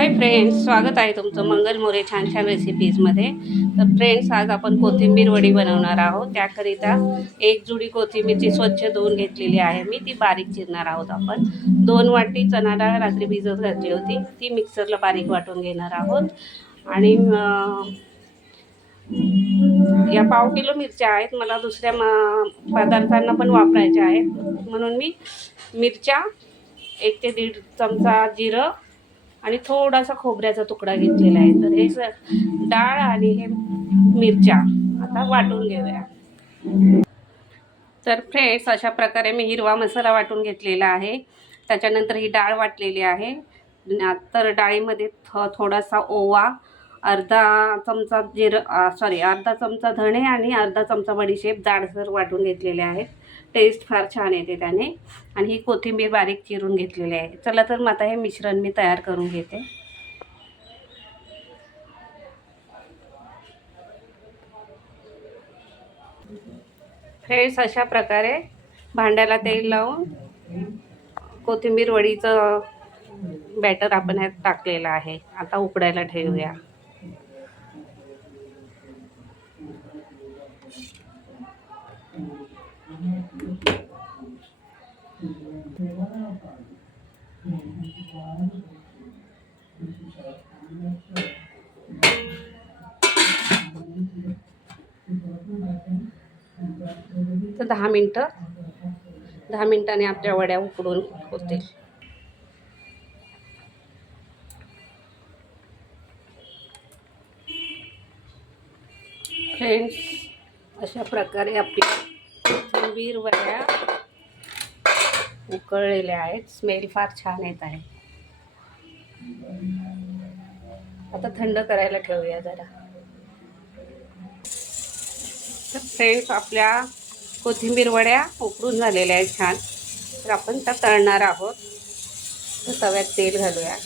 Hi friends, स्वागत आहे तुमचं मंगल मोरे छान छान रेसिपीजमध्ये. तर फ्रेंड्स, आज आपण कोथिंबीर वडी बनवणार आहोत. त्याकरिता एक जुडी कोथिंबीरची स्वच्छ धुवून घेतलेली आहे मी, ती बारीक चिरणार आहोत आपण. 2 वाटी चणा डाळ रात्री भिजत घातली होती, ती मिक्सरला बारीक वाटून घेणार आहोत. आणि या पाव किलो मिरच्या आहेत, मला दुसऱ्या पदार्थांना पण वापरायच्या आहेत, म्हणून मी मिरच्या 1 ते 1.5 चमचा जिरं आणि थोडासा खोबऱ्याचा तुकडा घेतलेला आहे. तर हे डाळ आणि हे मिरच्या आता वाटून घेऊया. तर फ्रेंड्स, अशा प्रकारे मी हिरवा मसाला वाटून घेतलेला आहे. त्याच्यानंतर ही डाळ वाटलेली आहे. तर डाळीमध्ये थोडासा ओवा, अर्धा चमचा अर्धा चमचा धणे आणि अर्धा चमचा बडीशेप जाडसर वाटून घेतलेले आहेत. टेस्ट फार छान येते त्याने. आणि ही कोथिंबीर बारीक चिरून घेतलेली आहे. चला तर मग आता हे मिश्रण मी तयार करून घेते. फ्रेंड्स, अशा प्रकारे भांड्याला तेल लावून कोथिंबीर वडीचं बॅटर आपण ह्यात टाकलेलं आहे. आता उकडायला ठेवूया. तर 10 मिनिटांनी आपल्या वड्या उकडून होतील. फ्रेंड्स, अशा प्रकारे आपल्या कोथिंबीर वड्या उकळलेल्या आहेत. स्मेल फार छान येत आहे. आता थंड करायला ठेवूया जरा. तर फ्रेंड्स, आपल्या कोथिंबीर वड्या उकडून झालेल्या आहेत छान. तर आपण त्या तळणार आहोत. तर तव्यात तेल घालूया.